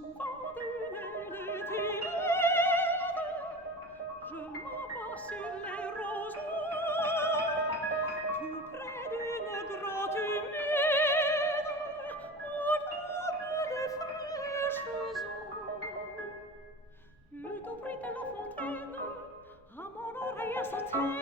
souvent d'une timide, je m'abats sur les roseaux, tout près d'une grotte humide, au larme des fraîches eaux. Le doux bruit de la fontaine à mon oreille ascertaine